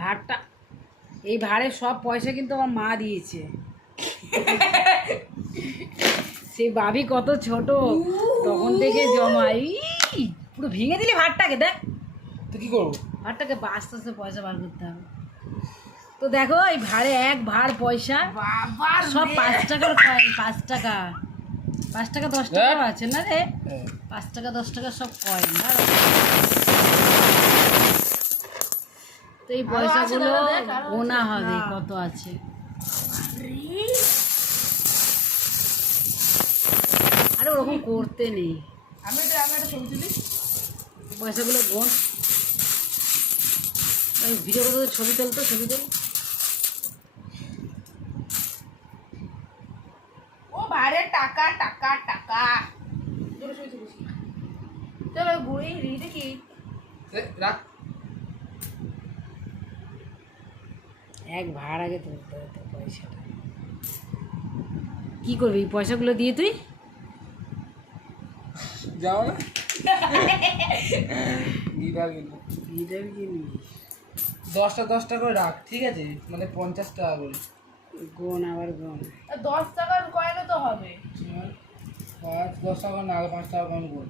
ভাড়টা, এই ভাড়ের সব পয়সা কিন্তু আমার মা দিয়েছে। সেই ভাবি কত ছোট তখন থেকে জমাই, পুরো ভেঙে দিলি ভাড়টাকে। দেখ তো কি করবো, ভাড়টাকে আস্তে আস্তে পয়সা বার করতে হবে। তো দেখো এই ভাড়ে এক ভাড় পয়সা সব 5 টাকার কয়েন, 5 টাকা 5 টাকা 10 টাকা আছে না রে, 5 টাকা 10 টাকা সব কয়েন। তো এই পয়সাগুলো গোনা হবে কত আছে। আরে ওরকম করতে নেই, আমি একটা ছবি তুলি। পয়সাগুলো গোন। ওই ভিডিও করতে ছবি তুলতো, ছবি তুল। ও বাইরে টাকা টাকা টাকা। চলো ঘুরি দেখি। রাখ। এক ভাড় আগে তুলতে হতো পয়সাটা। কি করবি এই পয়সাগুলো দিয়ে তুই? যাও না, গিটার কিনবো। গিটার কিনবি? 10টা 10টা করে রাখ, ঠিক আছে? মানে 50 টাকা করে গোন, আবার গোন। 10 টাকার কয়েনও তো হবে। 5 10 টাকা না, 5 টাকা কম গোল।